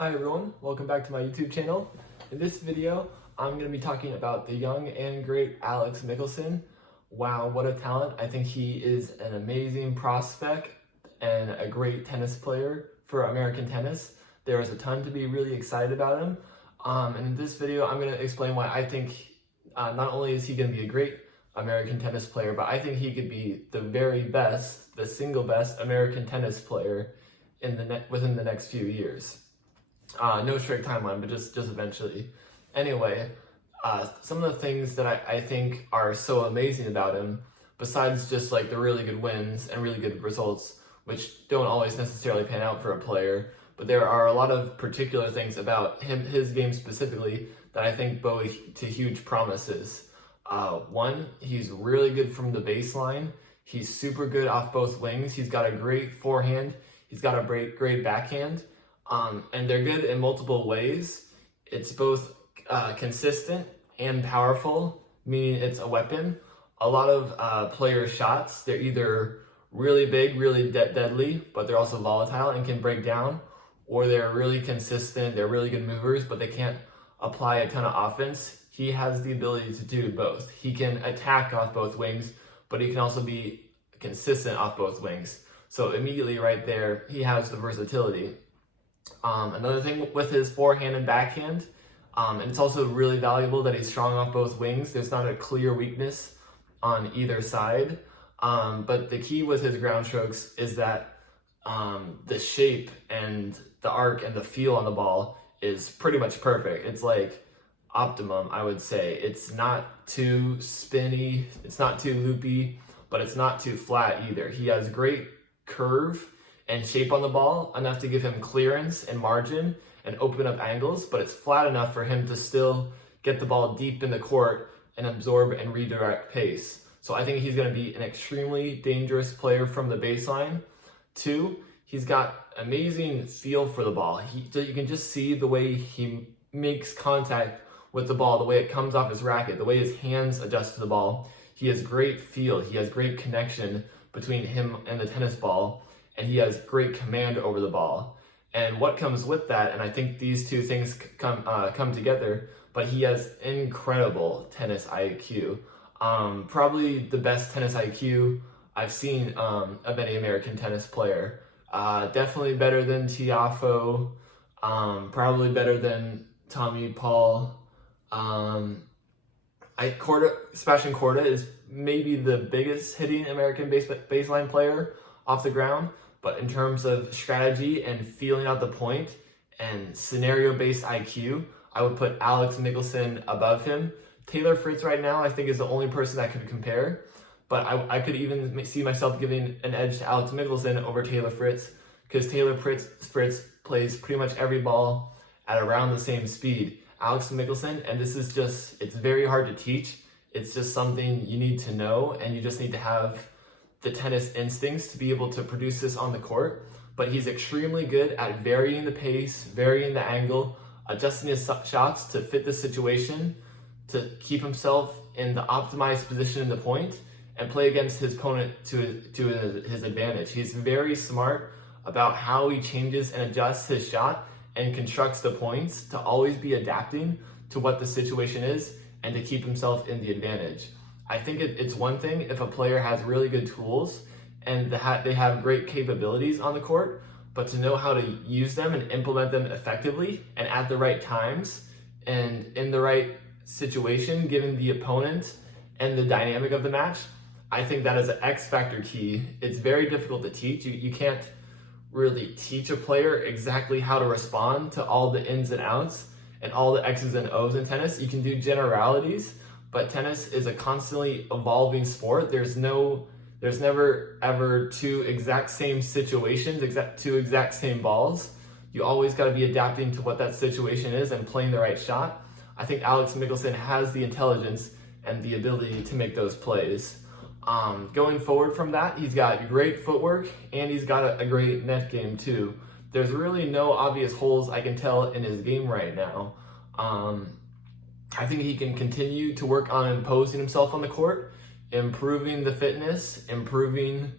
Hi everyone, welcome back to my YouTube channel. In this video, I'm going to be talking about the young and great Alex Michelson. Wow, what a talent. I think he is an amazing prospect and a great tennis player for American tennis. There is a ton to be really excited about him. And in this video, I'm going to explain why I think not only is he going to be a great American tennis player, but I think he could be the very best, the single best American tennis player within the next few years. No strict timeline, but just eventually. Anyway, some of the things that I think are so amazing about him, besides just like the really good wins and really good results, which don't always necessarily pan out for a player, but there are a lot of particular things about his game specifically, that I think bow to huge promises. One, he's really good from the baseline. He's super good off both wings. He's got a great forehand. He's got a great backhand. And they're good in multiple ways. It's both consistent and powerful, meaning it's a weapon. A lot of players' shots, they're either really big, really deadly, but they're also volatile and can break down, or they're really consistent, they're really good movers, but they can't apply a ton of offense. He has the ability to do both. He can attack off both wings, but he can also be consistent off both wings. So immediately right there, he has the versatility. Another thing with his forehand and backhand, and it's also really valuable that he's strong off both wings. There's not a clear weakness on either side. But the key with his ground strokes is that the shape and the arc and the feel on the ball is pretty much perfect. It's like optimum, I would say. It's not too spinny, it's not too loopy, but it's not too flat either. He has great curve and shape on the ball, enough to give him clearance and margin and open up angles, but it's flat enough for him to still get the ball deep in the court and absorb and redirect pace. So I think he's going to be an extremely dangerous player from the baseline. Two, he's got amazing feel for the ball. You can just see the way he makes contact with the ball, the way it comes off his racket, the way his hands adjust to the ball. He has great feel. He has great connection between him and the tennis ball, and he has great command over the ball. And what comes with that, and I think these two things come together, but he has incredible tennis IQ. Probably the best tennis IQ I've seen of any American tennis player. Definitely better than Tiafoe, probably better than Tommy Paul. Sebastian Korda is maybe the biggest hitting American baseline player off the ground, but in terms of strategy and feeling out the point and scenario-based IQ, I would put Alex Michelson above him. Taylor Fritz right now, I think, is the only person I could compare, but I could even see myself giving an edge to Alex Michelson over Taylor Fritz, because Taylor Fritz plays pretty much every ball at around the same speed. Alex Michelson, and this is just, it's very hard to teach. It's just something you need to know, and you just need to have the tennis instincts to be able to produce this on the court. But he's extremely good at varying the pace, varying the angle, adjusting his shots to fit the situation, to keep himself in the optimized position in the point and play against his opponent to his advantage. He's very smart about how he changes and adjusts his shot and constructs the points to always be adapting to what the situation is and to keep himself in the advantage. I think it's one thing if a player has really good tools and they have great capabilities on the court, but to know how to use them and implement them effectively and at the right times and in the right situation, given the opponent and the dynamic of the match, I think that is an X factor key. It's very difficult to teach. You can't really teach a player exactly how to respond to all the ins and outs and all the X's and O's in tennis. You can do generalities, but tennis is a constantly evolving sport. There's never ever two exact same situations, two exact same balls. You always got to be adapting to what that situation is and playing the right shot. I think Alex Michelson has the intelligence and the ability to make those plays. Going forward from that, he's got great footwork and he's got a great net game too. There's really no obvious holes I can tell in his game right now. I think he can continue to work on imposing himself on the court, improving the fitness, improving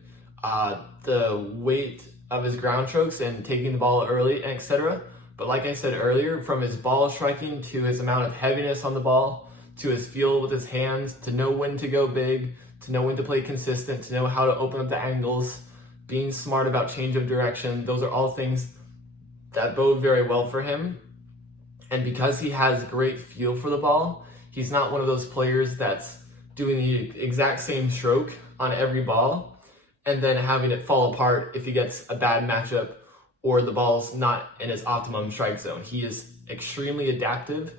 the weight of his ground strokes and taking the ball early, etc. But like I said earlier, from his ball striking to his amount of heaviness on the ball, to his feel with his hands, to know when to go big, to know when to play consistent, to know how to open up the angles, being smart about change of direction, those are all things that bode very well for him. And because he has great feel for the ball, he's not one of those players that's doing the exact same stroke on every ball and then having it fall apart if he gets a bad matchup or the ball's not in his optimum strike zone. He is extremely adaptive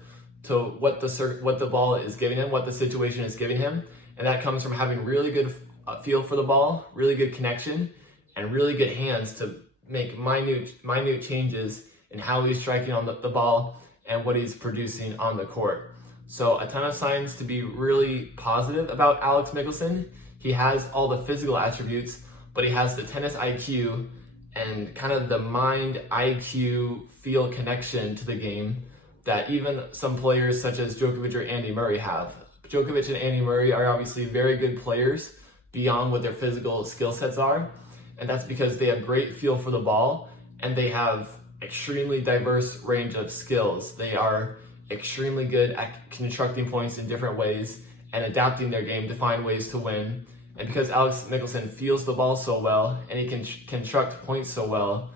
to what the ball is giving him, what the situation is giving him, and that comes from having really good feel for the ball, really good connection, and really good hands to make minute changes in how he's striking on the ball and what he's producing on the court. So a ton of signs to be really positive about Alex Michelson. He has all the physical attributes, but he has the tennis IQ and kind of the mind IQ feel connection to the game that even some players such as Djokovic or Andy Murray have. Djokovic and Andy Murray are obviously very good players beyond what their physical skill sets are, and that's because they have great feel for the ball and they have extremely diverse range of skills. They are extremely good at constructing points in different ways and adapting their game to find ways to win. And because Alex Michelson feels the ball so well and he can construct points so well,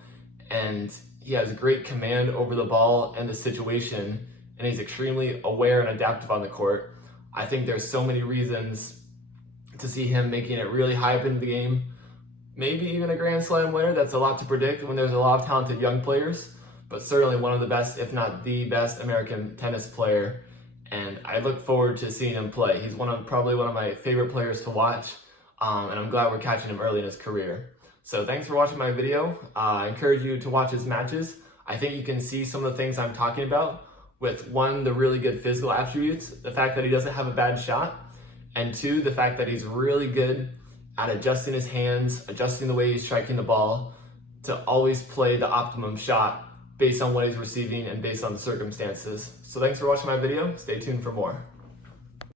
and he has great command over the ball and the situation, and he's extremely aware and adaptive on the court, I think there's so many reasons to see him making it really high up in the game. Maybe even a Grand Slam winner. That's a lot to predict when there's a lot of talented young players, but certainly one of the best, if not the best, American tennis player. And I look forward to seeing him play. He's probably one of my favorite players to watch, and I'm glad we're catching him early in his career. So thanks for watching my video. I encourage you to watch his matches. I think you can see some of the things I'm talking about with, one, the really good physical attributes, the fact that he doesn't have a bad shot, and two, the fact that he's really good at adjusting his hands, adjusting the way he's striking the ball to always play the optimum shot based on what he's receiving and based on the circumstances. So thanks for watching my video. Stay tuned for more.